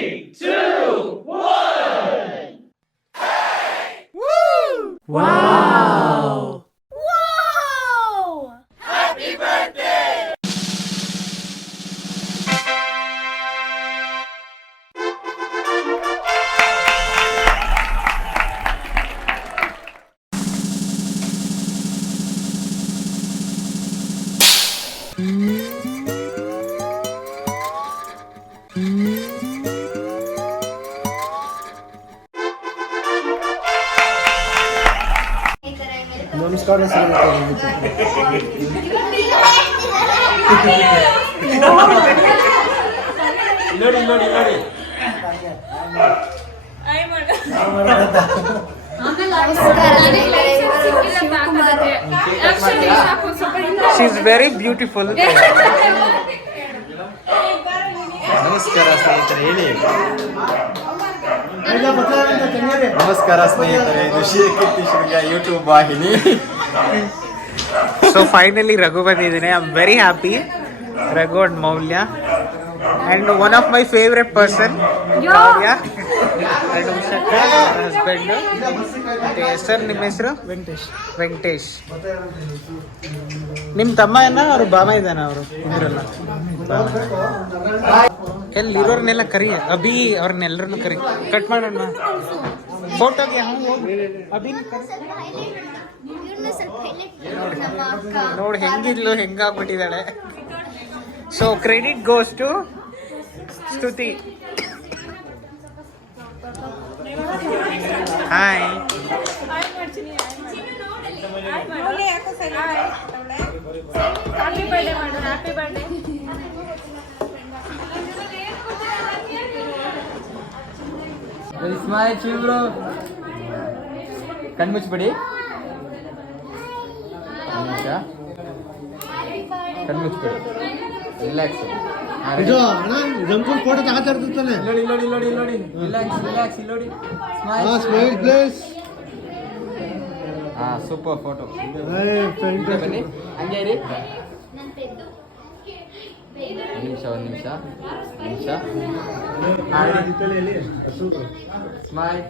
2, 1. Wow! Whoa! Happy birthday! ನಮಸ್ಕಾರ ನೋಡಿ ನೋಡಿ ನೋಡಿ She is very beautiful. ನಮಸ್ಕಾರ ಸ್ನೇಹಿತರೆ ಹೇಳಿ ನಮಸ್ಕಾರ ಸ್ನೇಹಿತರೆ ಇದು ಶ್ರೀಕೀರ್ತಿ ಶೃಂಗ ಯೂಟ್ಯೂಬ್ ವಾಹಿನಿ. So finally Raghu ಬಂದಿದ್ದಾನೆ. I am very happy. Raghu and Maulya and one of my favorite person Maulya and Ushaka husband. ಮತ್ತೆ ಸರ್ ನಿಮ್ಮ ಹೆಸರು ವೆಂಕಟೇಶ್. ನಿಮ್ಮ ತಮ್ಮ ಏನ ಅವ್ರ ಬಾಮ ಇದ್ದಾನ ಅವರು ಇದ್ರಲ್ಲ ಎಲ್ಲಿರೋರ್ನೆಲ್ಲ ಕರಿ ಅಭಿ ಅವ್ರನ್ನೆಲ್ಲರನ್ನು ಕರಿ ಕಟ್ ಮಾಡೋಣ ಫೋಟೋಗೆ ಅಭಿ ನೋಡಿ ಹೆಂಗಿದ್ಲು ಹೆಂಗಾಗ್ಬಿಟ್ಟಿದ್ದಾಳೆ. ಸೊ ಕ್ರೆಡಿಟ್ ಗೋಸ್ ಟು ಸ್ತುತಿ. ಹಾಯ್ ಹ್ಯಾಪಿ ಬರ್ಡೇ ಮಾಡು. Happy birthday. ಸ್ಮೈಲ್ ಚಿಲ್ಡ್ರು ಕಣ್ಮುಚ್ಬಿಡಿ ಕಣ್ಮುಚ್ಬಿಡಿ ರಿಲ್ಯಾಕ್ಸ್ ಇದು ಅಣ್ಣ ಇದೊಂದು ಫೋಟೋ ತಗೋತಾ ಇರ್ತಾನೆ. ನೋಡಿ ನೋಡಿ ನೋಡಿ ನೋಡಿ ರಿಲ್ಯಾಕ್ಸ್ ರಿಲ್ಯಾಕ್ಸ್ ಇಲ್ಲಿ ನೋಡಿ ಸ್ಮೈಲ್ ಪ್ಲೀಸ್. ಹಾ ಸೂಪರ್ ಫೋಟೋ ಫ್ರೆಂಡ್ ಬನ್ನಿ ಹಂಗೆ ಇರಿ ಒಂದು ನಿಮಿಷ ಸ್ಮೈಲ್